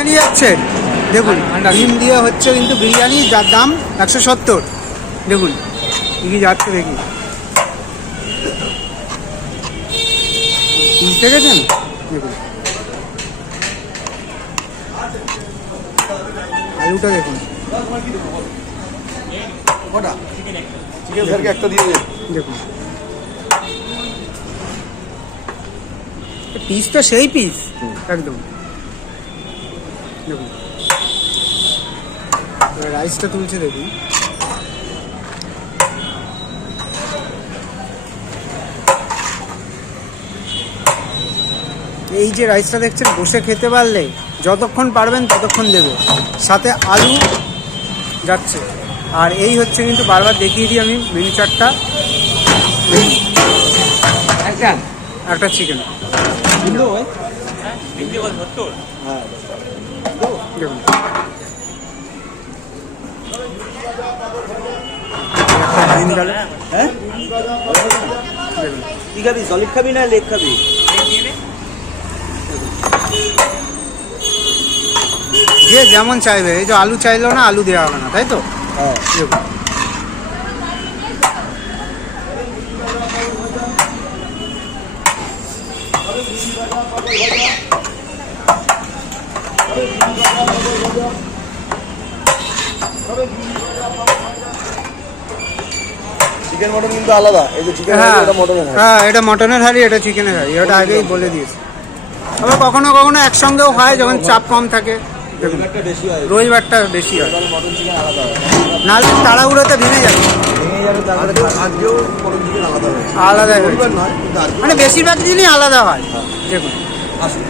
বিরিয়ানি যাচ্ছে দেখুন, ডিম দিয়ে হচ্ছে কিন্তু বিরিয়ানি, যার দাম 170। দেখুন কি কি যাচ্ছে দেখি, বুঝতে গেছেন? দেখুন আলুটা দেখুন, দেখুন পিস তো সেই পিস একদম। দেখুন রাইসটা তুলছে দেখুন, এই যে রাইসটা দেখছেন, বসে খেতে পারলে যতক্ষণ পারবেন ততক্ষণ দেবে, সাথে আলু যাচ্ছে। আর এই হচ্ছে কিন্তু বারবার দেখিয়ে দিই আমি মেনু চার্টটা, একটা চিকেন দেখুন, কি খাবি, সলিড খাবি না লেগ খাবি? যে যেমন চাইবে, এই যে আলু চাইলো না, আলু দেওয়া হবে না, তাই তো? হ্যাঁ দেখুন চিকেন মটন কিন্তু আলাদা, এই যে চিকেন হ্যাঁ এটা মটনের হাড়ি। হ্যাঁ, এটা মটনের হাঁড়ি, এটা চিকেনের হাঁড়ি, এটা আগেই বলে দিয়েছি। আবার কখনো কখনো একসঙ্গেও হয় যখন চাপ কম থাকে। দেখুন রবিবারটা বেশি হয়, রবিবারটা বেশি হয়, মটন চিকেন আলাদা হয়, নাহলে তাড়াহুড়োতে ভেঙে যাবে। ভেঙে যাবে। তারপরে আজকেও মটন চিকেন আলাদা হয়েছে, আলাদা হয়েছে, রবিবার নয় কিন্তু আজকে মানে বেশিরভাগ দিনই আলাদা হয়। দেখুন আসুন।